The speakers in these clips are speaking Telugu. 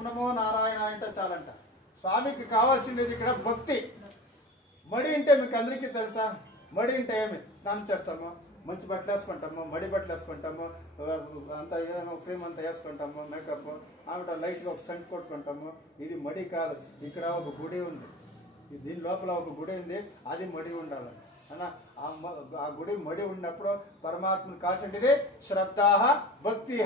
ఓం నమో నారాయణ అంటే చాలంట. స్వామికి కావాల్సింది ఇక్కడ భక్తి. మడి అంటే మీకు అందరికీ తెలుసా? మడి అంటే ఏమి? స్నానం చేస్తాము, మంచి బట్టలు వేసుకుంటాము, మడి బట్టలు వేసుకుంటాము, అంతా ఏదైనా క్రీమ్ అంతా వేసుకుంటాము, మేకప్ ఆమె లైట్గా ఒక సెంట్ కొట్టుకుంటాము. ఇది మడి కాదు. ఇక్కడ ఒక గుడి ఉంది, దీని లోపల ఒక గుడి ఉంది, అది మడి ఉండాలి అన్న. ఆ గుడి మడి ఉన్నప్పుడు పరమాత్మను కాల్చింటిది శ్రద్ధ భక్తి.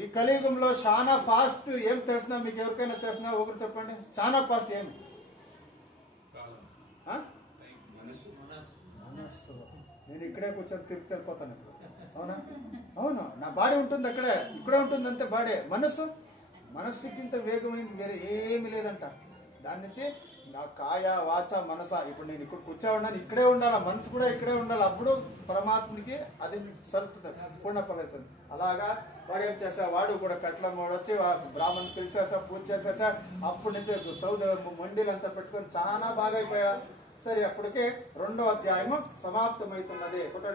ఈ కలియుగంలో చాలా ఫాస్ట్ ఏం తెలిసినా మీకు ఎవరికైనా తెలిసినా ఒకరు చెప్పండి. చాలా ఫాస్ట్ ఏమి? నేను ఇక్కడే కూర్చొని తిరిగి వెళ్ళిపోతాను ఇప్పుడు. అవునా? అవును, నా బాడీ ఉంటుంది అక్కడే, ఇక్కడే ఉంటుంది అంతే బాడీ. మనస్సుకింత వేగమైంది వేరే ఏమి లేదంట. దాని నుంచి నా కాయ వాచ మనస, ఇప్పుడు నేను ఇక్కడ కూర్చోన్నాను, ఇక్కడే ఉండాలి, మనసు కూడా ఇక్కడే ఉండాలి. అప్పుడు పరమాత్మకి అది సరుతుంది, పూర్ణ ఫలిస్తుంది. అలాగా వాడు ఏం చేసా, వాడు కూడా కట్ల వచ్చి బ్రాహ్మణ్ పిలిచేసా, పూజ చేసాక అప్పటి నుంచి మండీలంతా పెట్టుకొని చాలా బాగా అయిపోయా. సరే, అప్పటికే 2వ అధ్యాయము సమాప్తమవుతున్నది. ఒకటో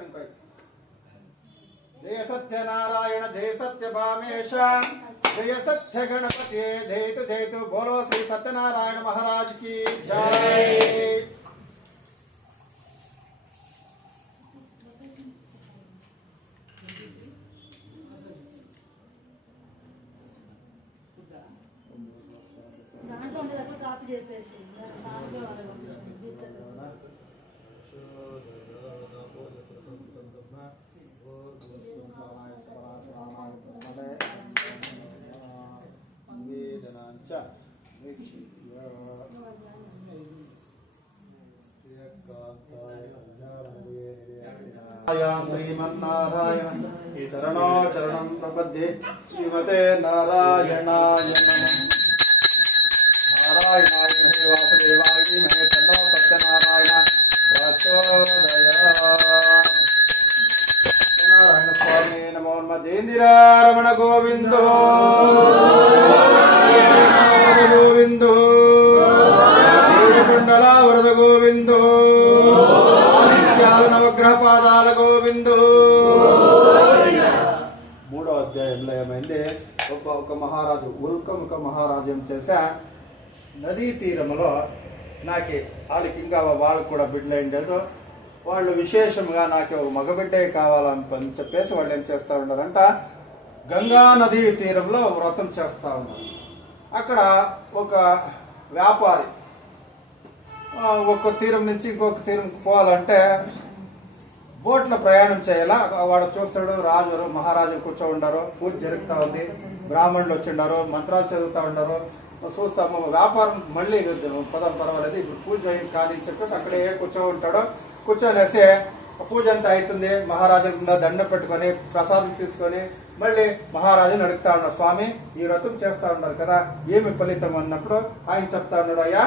జయ సత్యనారాయణ జయ సత్య భామేశ జయ సత్య గణపతి జయతు జయతు బోలో శ్రీ సత్యనారాయణ మహారాజ్ కి జై. కాపీ చేసేసి శ్రీమన్నారాయణ శరణో శరణం ప్రపద్యే శ్రీమతే నారాయణాయ నమః. నారాయణాయ వాసుదేవాయ ధీమహి తన్నో సత్యనారాయణ ప్రచోదయాత్. సత్యనారాయణ స్వామి నమో మహేంద్రరమణ గోవిందో గోవిందో కుండల వరద గోవిందో నవగ్రహ పాదాల గోవిందో. 3వ అధ్యాయంలో ఏమైంది, ఒక మహారాజు ఉల్కముఖ మహారాజు ఏం చేశా, నదీ తీరములో నాకు వాళ్ళకి ఇంకా వాళ్ళు కూడా బిడ్డలైండేదో, వాళ్ళు విశేషంగా నాకు ఒక మగబిడ్డే కావాలని చెప్పేసి వాళ్ళు ఏం చేస్తా ఉన్నారంట, గంగా నదీ తీరంలో వ్రతం చేస్తా ఉన్నారు. అక్కడ ఒక వ్యాపారి ఒక తీరం నుంచి ఇంకొక తీరంకి పోవాలంటే బోట్లో ప్రయాణం చేయాలా. వాడు చూస్తాడు, రాజు మహారాజు కూర్చో ఉండారు, పూజ జరుగుతా ఉంది, బ్రాహ్మణులు వచ్చిండారు, మంత్రాలు చదువుతా ఉండారు. చూస్తాము వ్యాపారం మళ్ళీ పదం పర్వాలేదు, ఇప్పుడు పూజ కానీ చెప్పేసి అక్కడే కూర్చో ఉంటాడు. కూర్చొనేసి పూజ అంతా అవుతుంది, మహారాజు దండం పెట్టుకొని ప్రసాదం తీసుకొని మళ్ళీ మహారాజుని అడుగుతా ఉన్నాడు, స్వామి ఈ వ్రతం చేస్తా ఉన్నారు కదా, ఏమి ఫలితం అన్నప్పుడు ఆయన చెప్తా ఉన్నాడు, అయ్యా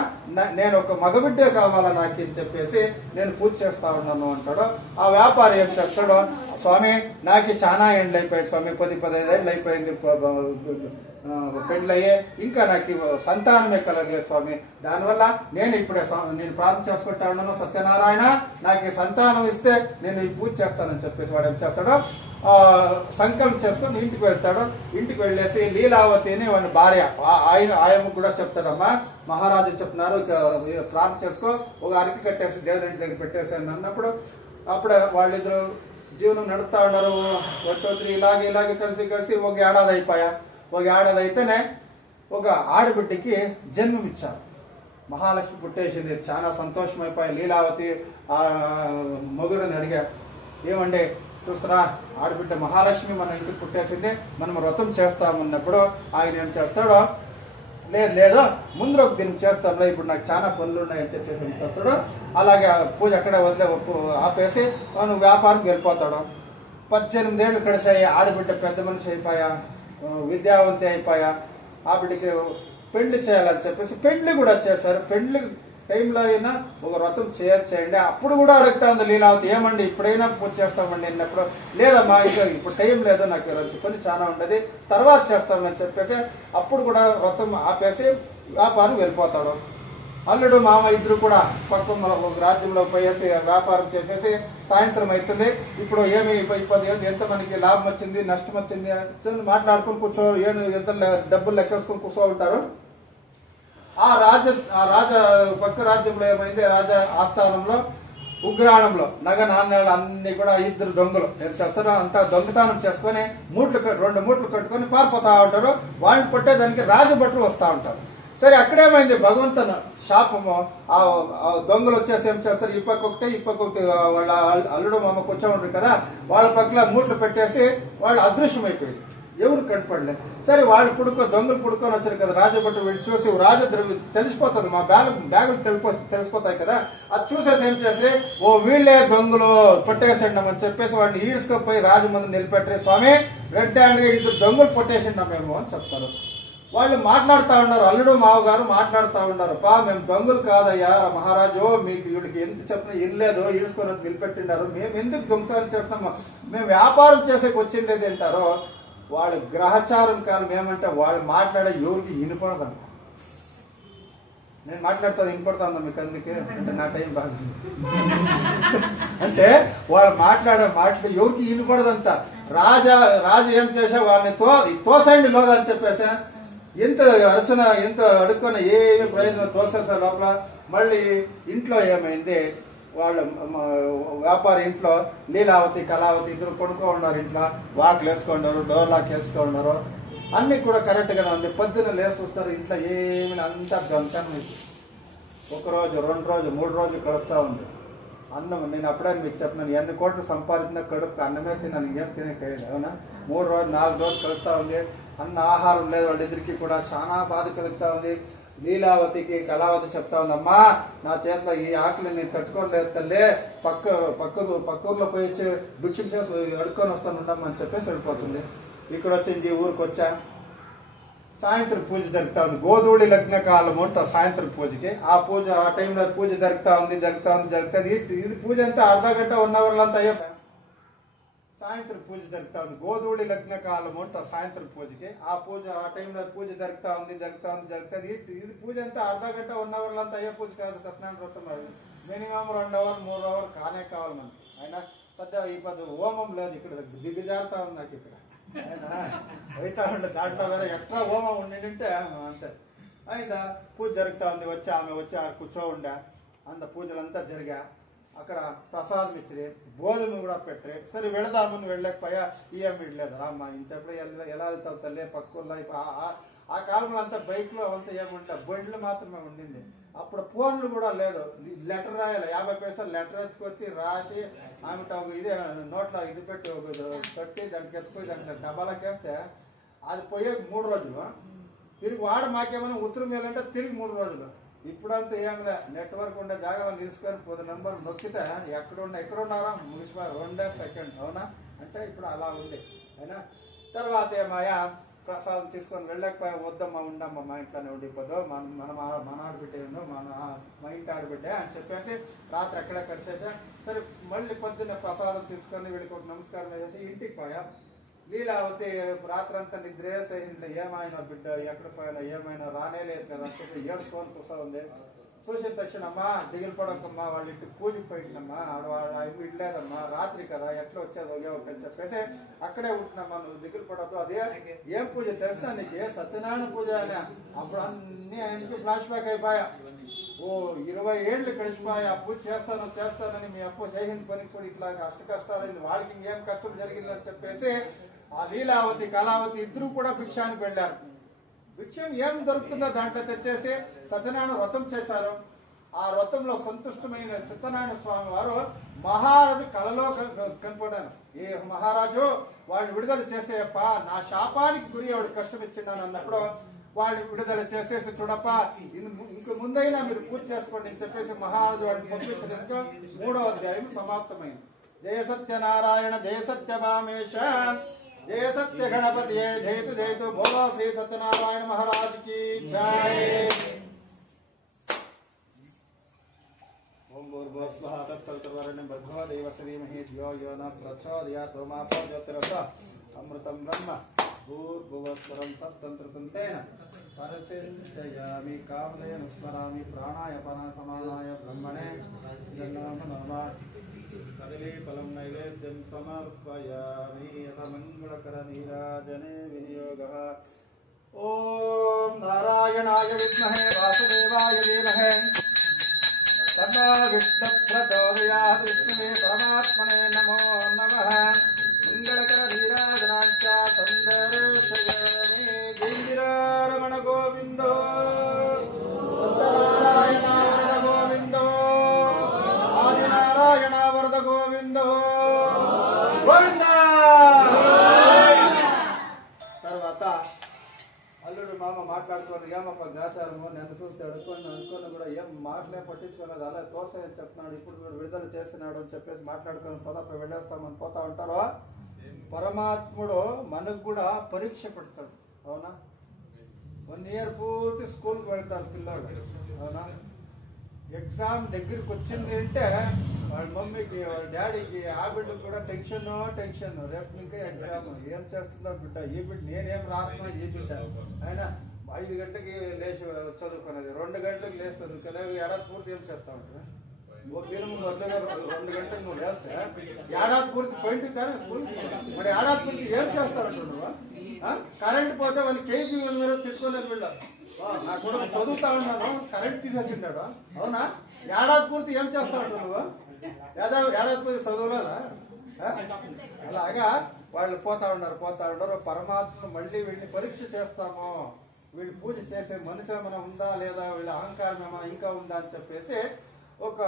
నేను ఒక మగబిడ్డే కావాలా నాకు అని చెప్పేసి నేను పూజ చేస్తా ఉన్నాను అంటాడు. ఆ వ్యాపారి ఏం చేస్తాడు, స్వామి నాకు చాలా ఎండ్లు అయిపోయింది స్వామి, 10-15 ఏళ్ళు అయిపోయింది పెళ్ళయ్యే, ఇంకా నాకు సంతానమే కలగలేదు స్వామి, దానివల్ల నేను ఇప్పుడే నేను ప్రార్థన చేసుకుంటా ఉన్నాను, సత్యనారాయణ నాకు సంతానం ఇస్తే నేను ఈ పూజ చేస్తానని చెప్పేసి వాడు ఏం చేస్తాడు, సంకల్పం చేసుకొని ఇంటికి వెళ్తాడు. ఇంటికి వెళ్ళేసి లీలావతి అని వాడి భార్య, ఆయమ్మ కూడా చెప్తాడమ్మా, మహారాజు చెప్తున్నారు ప్రార్థన చేసుకో, ఒక అరటి కట్టేసి దేవుడి దగ్గర పెట్టేసి అన్నప్పుడు అప్పుడు వాళ్ళిద్దరు జీవనం నడుపుతా ఉన్నారు. 1 2 3 ఇలాగే కలిసి ఒక ఏడాది అయిపోయా. ఒక ఏడాది అయితేనే ఒక ఆడబిడ్డకి జన్మమిచ్చారు. మహాలక్ష్మి పుట్టేసింది, చాలా సంతోషం అయిపోయి లీలావతి ఆ మొగుడిని అడిగారు, ఏమండి చూస్తారా ఆడబిడ్డ మహాలక్ష్మి మన ఇంటికి పుట్టేసింది, మనం వ్రతం చేస్తామన్నప్పుడు ఆయన ఏం చేస్తాడో, లేదు ముందు ఒక దినం చేస్తాను, ఇప్పుడు నాకు చాలా పనులు ఉన్నాయని చెప్పేసి చేస్తాడు. అలాగే పూజ అక్కడే వదిలే ఆపేసి మనం వ్యాపారం వెళ్ళిపోతాడు. 18 ఏళ్ళు గడిచాయి, ఆడబిడ్డ పెద్ద మనిషి అయిపోయా, విద్యావంతి అయిపోయా. ఆ బిడ్డకి పెళ్లి చేయాలని చెప్పేసి పెళ్లి కూడా చేశారు. పెళ్లి టైంలో అయినా ఒక వ్రతం చేయండి. అప్పుడు కూడా అడుగుతా ఉంది లీలావతి, ఏమండి ఇప్పుడైనా పూజ చేస్తామండి అన్నప్పుడు, లేదమ్మా ఇప్పుడు టైం లేదు, నాకు రోజు పని చాలా ఉండదు, తర్వాత చేస్తామని చెప్పేసి అప్పుడు కూడా వ్రతం ఆపేసి వ్యాపారం వెళ్ళిపోతాడు. అల్లుడు మామ ఇద్దరు కూడా పక్క రాజ్యంలో పోయేసి వ్యాపారం చేసేసి సాయంత్రం అవుతుంది. ఇప్పుడు ఏమి ఎంత మనకి లాభం వచ్చింది నష్టం వచ్చింది మాట్లాడుకుని ఎంత డబ్బులు లెక్కేసుకుని కూర్చో ఉంటారు. ఆ రాజ పక్క రాజ్యంలో ఏమైంది, రాజా ఆస్థానంలో ఉగ్రాణంలో నగ నాణ్యాలు అన్ని కూడా ఇద్దరు దొంగలు ఏం చేస్తారు, అంతా దొంగతనం చేసుకుని రెండు మూట్లు కట్టుకుని పారిపోతా ఉంటారు. వాళ్ళని కొట్టేదానికి రాజభటులు వస్తా ఉంటారు. సరే అక్కడేమైంది, భగవంతుని శాపము. ఆ దొంగలు వచ్చేసి ఏం చేస్తారు, ఈ పక్కొకటి వాళ్ళ అల్లుడు మామ కూర్చో ఉంటారు కదా, వాళ్ళ పక్కల మూట్లు పెట్టేసి వాళ్ళు అదృశ్యం అయిపోయింది, ఎవరు కనపడలేదు. సరే వాళ్ళు దొంగలు పుడుకొని వచ్చారు కదా, రాజభట్టు వీళ్ళు చూసి రాజద్రవ్యం తెలిసిపోతుంది, మా బ్యాగులు తెలిసిపోతాయి కదా, అది చూసేసి ఏం చేసి వీళ్లే దొంగలు పొట్టేసిండాం అని చెప్పేసి వాడిని ఈడ్చుకపోయి రాజు ముందు నిలబెట్టే, స్వామి రెడ్ హ్యాండ్ గా ఇద్దరు దొంగలు పొట్టేసిండాం మేము అని చెప్తారు. వాళ్ళు మాట్లాడుతూ ఉన్నారు, అల్లుడు మావగారు మాట్లాడుతూ ఉన్నారు, మేము దొంగలు కాదయ్యా మహారాజు, మీకు వీడికి ఎంత చెప్పినా ఇర్లేదు, ఈడ్చుకొని నిలబెట్టిండారు, మేము ఎందుకు దొంగతనం చేస్తున్నాము, మేము వ్యాపారం చేసేకి వచ్చిండేది అంటారో. వాళ్ళు గ్రహచారం కాలం ఏమంటే వాళ్ళు మాట్లాడే ఎవరికి వినపడదంట. నేను మాట్లాడుతాను వినపడుతుందా మీకు, అందుకే అంటే నా టైం బాగుంది అంటే వాళ్ళు మాట్లాడే మాటలు ఎవరికి వినపడదంత. రాజు ఏం చేసా వాళ్ళని తోసండి లోగా అని చెప్పేసా, ఎంత అరసన ఎంత అడుక్కున్న ఏమి ప్రయోజనం తోసేసా లోపల. మళ్ళీ ఇంట్లో ఏమైంది, వాళ్ళ వ్యాపార ఇంట్లో లీలావతి కళావతి ఇద్దరు కొనుక్కో ఉన్నారు, ఇంట్లో వాకిలు వేసుకున్నారు, డోర్ లాక్ వేసుకున్నారు, అన్ని కూడా కరెక్ట్ గానే ఉంది. పొద్దున్న లేసి వస్తారు, ఇంట్లో ఏమి అంతా గంతనం. ఒక రోజు 2 రోజులు 3 రోజులు కలుస్తా ఉంది. అన్నం నేను అప్పుడే మీకు చెప్పినాను, ఎన్ని కోట్లు సంపాదించిన కడుపు అన్నమే తిన్నాను, ఇంకేం తినకేయాలి అవునా. 3 రోజులు 4 రోజులు కలుస్తా ఉంది, అన్న ఆహారం లేదు, వాళ్ళిద్దరికి కూడా చాలా బాధ కలుగుతా ఉంది. లీలావతికి కళావతి చెప్తా ఉందమ్మా, నా చేతిలో ఈ ఆకలి నేను తట్టుకోలేదు తల్లి, పక్కూర్లో పోయి భిక్షం చేసి అడుక్కొని వస్తాను ఉండమ్మా అని చెప్పేసి వెళ్ళిపోతుంది. ఇక్కడ వచ్చింది ఊరికి వచ్చా, సాయంత్రం పూజ జరుగుతా ఉంది, గోధూళి లగ్న కాలం ఉంటారు సాయంత్రం పూజకి. ఆ టైంలో పూజ జరుగుతా ఉంది. ఇది పూజ అంతా అర్ధ గంట 1 అవర్ అంతా అయ్యా. సాయంత్రం పూజ జరుగుతా ఉంది, గోధూళి లగ్న కాలం ఉంటారు సాయంత్రం పూజకి. ఆ టైంలో పూజ జరుగుతా ఉంది. ఇది పూజ అంతా అర్ధ గంట 1 అవర్ అంతా అయ్యే పూజ కాదు, సత్యనారాయణ వ్రతం. అది మినిమం 2 అవర్ 3 అవర్ కానే కావాలి మనకి. అయినా సద్య ఈ పద్ధతి హోమం లేదు, ఇక్కడ దిగజారుతా ఉంది నాకు ఇక్కడ అయితా ఉండే. దాంట్లో వేరే ఎట్లా హోమం ఉండింటే అంతే. అయితే పూజ జరుగుతా ఉంది, ఆమె వచ్చి కూర్చో ఉండే, అంత పూజలంతా జరిగా. అక్కడ ప్రసాదం ఇచ్చి భోజనం కూడా పెట్టరు. సరే వెళదామని వెళ్ళకపోయా, ఏం విడలేదు రామ్మ ఇంచెప్పుడు ఎలా వెళ్తావు తల్లి పక్కూర్లో. ఆ కాలంలో అంతా బైక్ లో అంతా ఏముంటే బండ్లు మాత్రమే ఉండింది. అప్పుడు ఫోన్లు కూడా లేదు, లెటర్ రాయాలి, 50 పైసలు లెటర్ ఎత్తుకొచ్చి రాసి ఆమె ఇదే నోట్లో ఇది పెట్టి కట్టి దానికి ఎత్తుకొని దాంట్లో డబ్బాలకేస్తే అది పోయే 3 రోజులు. తిరిగి మాకేమైనా ఉత్తరం వేయాలంటే తిరిగి 3 రోజులు. ఇప్పుడంతా ఏమిలే, నెట్వర్క్ ఉండే జాగ్రత్తలు తీసుకొని 10 నెంబర్ నొక్కితే ఎక్కడున్నారా ముగిసిపోయారు 2 సెకండ్ అవునా. అంటే ఇప్పుడు అలా ఉంది అయినా. తర్వాత ఏమాయా ప్రసాదం తీసుకొని వెళ్ళకపోయా, వద్దమ్మా ఉండమ్మా మా ఇంట్లోనే ఉండిపోదు, మన ఆడబిడ్డ మా ఇంటి ఆడబిడ్డే అని చెప్పేసి రాత్రి ఎక్కడే కలిసేసా. సరే మళ్ళీ పొద్దున్న ప్రసాదం తీసుకొని వీళ్ళకి ఒక నమస్కారం చేసి ఇంటికి పోయా. లీలావతి రాత్రంతా నిద్రేస్ అయింది, ఏమైనా బిడ్డ ఎక్కడ పోయినా ఏమైనా రానే లేదు కదా అని చెప్పి ఏడుచుకొని కూర్చో ఉంది. చూసిన తక్షణమ్మా దిగులు పడకమ్మా, వాళ్ళ ఇంటికి పూజకి పోయిందమ్మా, ఇడ్లేదమ్మా, రాత్రి కదా ఎట్లా వచ్చేదో అని చెప్పేసి అక్కడే ఉంటున్నామ్మా, నువ్వు దిగులు పడద్దు. అదే ఏం పూజ తెలుసా నీకు, సత్యనారాయణ పూజ అని. అప్పుడు అన్ని ఆయనకి ఫ్లాష్ బ్యాక్ అయిపోయా. 20 ఏళ్ళు గడిచిపోయా, పూజ చేస్తానని మీ అప్పు చేసిన పనికి కూడా ఇట్లా కష్టాలైంది, వాళ్ళకి ఇంకేం కష్టం జరిగిందని చెప్పేసి ఆ లీలావతి కళావతి ఇద్దరు కూడా భిక్షానికి వెళ్ళారు. భిక్షం ఏం దొరుకుతుందో దాంట్లో తెచ్చేసి సత్యనారాయణ వ్రతం చేశారు. ఆ వ్రతంలో సంతుష్టమైన సత్యనారాయణ స్వామి వారు మహారాజు కళలో కనపడారు. ఏ మహారాజు వాళ్ళు విడుదల చేసేయప్ప, నా శాపానికి గురి ఆవిడ కష్టం ఇచ్చిండాను అన్నప్పుడు వాళ్ళు విడుదల చేసేసి చూడప్ప ఇంక ముందైనా మీరు పూజ చేసుకోండి అని చెప్పేసి మహారాజు వాడిని పంపించడానికి 3వ అధ్యాయం సమాప్తమైంది. జయ సత్యనారాయణ జయ సత్యభామేశ జయ సత్య గణపతి జయతు జయతు బోలో శ్రీ సత్యనారాయణ మహారాజ్ కి జయ. ఓం భూర్భువస్వః తత్సవితుర్వరేణ్యం భర్గో దేవస్య ధీమహి ధియో యో నః ప్రచోదయాత్. ఓమాపో జ్యోతిరస అమృతం బ్రహ్మ భూర్భువస్వరం సప్తంతృతంతేన పరిసించయామి కామలేన స్మరామి ప్రాణాయ సమానాయ బ్రహ్మణే జన్నామ నమ కదలీఫలం నైవేద్యం సమర్పయామి యథమంగళకర నీరాజనే వినియోగః. ఓం నారాయణాయ విద్మహే వాసుదేవాయ ధీమహి తన్నో విష్ణు ప్రచోదయాత్. విష్ణువే పరమాత్మనే నమో నమః. మంగళకర నీరాజనాంచ సందర్శయామి. జైరమణ గోవిందో సత్యనారాయణ వరద గోవిందో ఆదినారాయణ వరద గోవిందో గోవింద. తర్వాత అల్లుడు మామ మాట్లాడుకోండి ఏమప్ప గ్రాచారము నన్ను చూస్తే అనుకోని కూడా ఏం మాటలే పట్టించుకోలేదు, అలా తోసని చెప్తున్నాడు, ఇప్పుడు కూడా విడుదల చేస్తున్నాడు అని చెప్పేసి మాట్లాడుకొని పోదాపై వెళ్ళేస్తామని పోతా ఉంటారు. పరమాత్ముడు మనకు కూడా పరీక్ష పెడతాడు. అవునా? 1 year పూర్తి స్కూల్కి వెళ్తారు పిల్లలు. అవునా? ఎగ్జామ్ దగ్గరికి వచ్చింది అంటే వాళ్ళ మమ్మీకి వాళ్ళ డాడీకి ఆ బిడ్డకు కూడా టెన్షన్. రేపు ఇంకా ఎగ్జామ్ ఏం చేస్తుందో బిడ్డ, ఈ బిడ్డ నేనేం రాస్తున్నా ఈ బిడ్డ. అయినా 5 గంటలకి లేచి చదువుకునేది, 2 గంటలకు లేచి చదువుకోలేదు. ఏడాది పూర్తి ఏం చేస్తా ఉంటారు? దీని ముందు 2 గంటలకు నువ్వు లేస్తే ఏడాది పూర్తి పోయింది కానీ స్కూల్కి. మరి ఏడాది పూర్తి ఏం చేస్తావు నువ్వు? కరెంట్ పోతే వాళ్ళు కేజీ తిట్టుకోలేదు బిడ్డ. నా కొడుకు చదువుతా ఉన్నాను, కరెంట్ తీసేసిండాడు. అవునా? ఏడాది పూర్తి ఏం చేస్తా ఉంటావు నువ్వు? ఏడాది పూర్తి చదువులేదా? అలాగా వాళ్ళు పోతా ఉన్నారు. పరమాత్మ మళ్ళీ వీళ్ళని పరీక్ష చేస్తాము, వీళ్ళు పూజ చేసే మనిషి ఏమైనా ఉందా లేదా, వీళ్ళ అహంకారం ఏమైనా ఇంకా ఉందా అని చెప్పేసి ఒక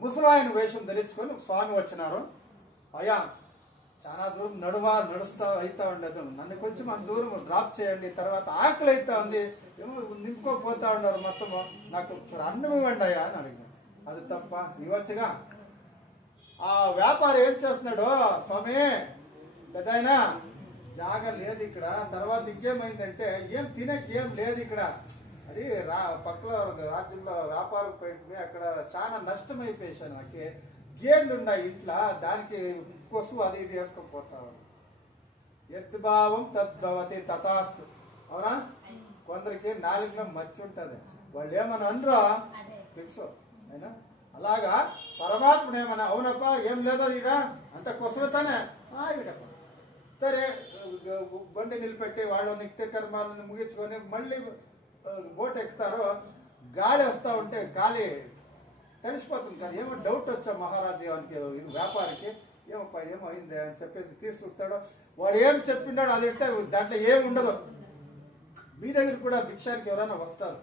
ముసలాయన వేషం ధరించుకొని స్వామి వచ్చినారు. అయ్యా చాలా దూరం నడుస్తా అవుతా ఉండదు, నన్ను కొంచెం అంత దూరం డ్రాప్ చేయండి, తర్వాత ఆకలి అవుతా ఉంది, ఏమో నింపుకోపోతా ఉన్నారు మొత్తము, నాకు అన్నం ఇవ్వండి అయ్యా అని అడిగాను. అది తప్ప ఇవ్వచ్చుగా. ఆ వ్యాపారి ఏం చేస్తున్నాడు, స్వామి పెద్దయినా జాగా లేదు ఇక్కడ, తర్వాత ఇంకేమైందంటే ఏం తినకి ఏం లేదు ఇక్కడ, అది పక్కన రాజ్యంలో వ్యాపారం పెట్టి అక్కడ చాలా నష్టమైపోయాను, నాకు గేర్లు ఉన్నాయి ఇంట్లో, దానికి కొసు అది ఇది వేసుకోపోతావు. యద్భావం తద్భవతి తథాస్తు. అవునా? కొందరికి నాలుగులో మచ్చి ఉంటది, వాళ్ళు ఏమన్నా అనరో ఫిక్స్ అయినా. అలాగా పరమాత్మను ఏమన్నా అవునప్ప ఏం లేదో ఇక అంత కొసవతానే ఇడప్ప సరే బండి నిలబెట్టి వాళ్ళు నిత్య కర్మాలను ముగించుకొని మళ్ళీ బోట్ ఎక్కుతారో, గాలి వస్తా ఉంటే గాలి తెలిసిపోతుంది కదా. ఏమో డౌట్ వచ్చా మహారాజు ఇది వ్యాపారికి, ఏమప్ప ఏమో అయింది అని చెప్పేసి తీసుకొస్తాడు. వాడు ఏం చెప్పిండాడు అది ఇస్తే దాంట్లో ఏమి ఉండదు. మీ దగ్గర కూడా భిక్షానికి ఎవరైనా వస్తారు,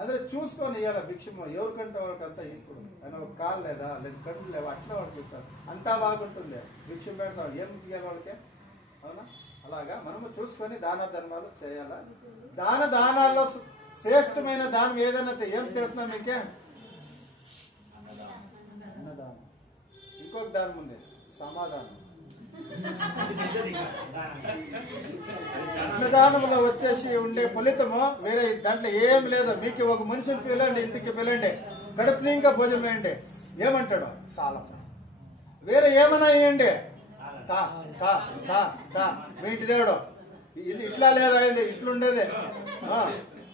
అందరూ చూసుకొని ఇవ్వాలి భిక్షము, ఎవరికంటే వాళ్ళకంతా ఇప్పుడు ఆయన ఒక కాలు లేదా కళ్ళు లేవు అట్లా వాళ్ళు చూస్తారు, అంతా బాగుంటుంది భిక్షం పెడతాం ఏం ఇవ్వాలి వాళ్ళకి. అవునా? అలాగా మనము చూసుకొని దాన ధర్మాలు చేయాలా. దానాల్లో శ్రేష్టమైన దానం ఏదన్నా ఏం చేస్తున్నాం మీకే? అన్నదానం. ఇంకొక దానం ఉంది సమాధానం. అన్నదానంలో వచ్చేసి ఉండే ఫలితము వేరే దాంట్లో ఏం లేదు. మీకు ఒక మనిషిని పిలండి, ఇంటికి పిలండి, కడుపు ఇంకా భోజనం వేయండి, ఏమంటాడు చాలా. వేరే ఏమైనా వేయండి, మీ ఇంటి దేవుడు ఇట్లా లేదా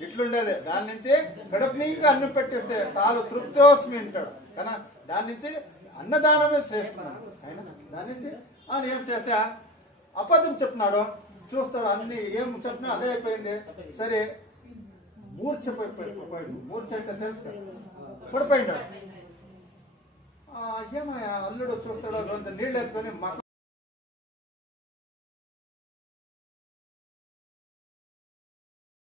ఇట్లుండేది దాని నుంచి కడుపు ఇంకా అన్నం పెట్టిస్తే చాలు తృప్తోస్మి అంటాడు. కానీ దాని నుంచి అన్నదానమే శ్రేష్టం. దాని నుంచి ఏం చేసా అబద్ధం చెప్పినాడు, చూస్తాడు అన్ని ఏం చెప్పినా అదే అయిపోయింది. సరే మూర్ఛ అంటే తెలుసు కదా, పడిపోయింటాడు. ఏమయ్యా అల్లుడు చూస్తాడు, నీళ్ళు ఎత్తుకొని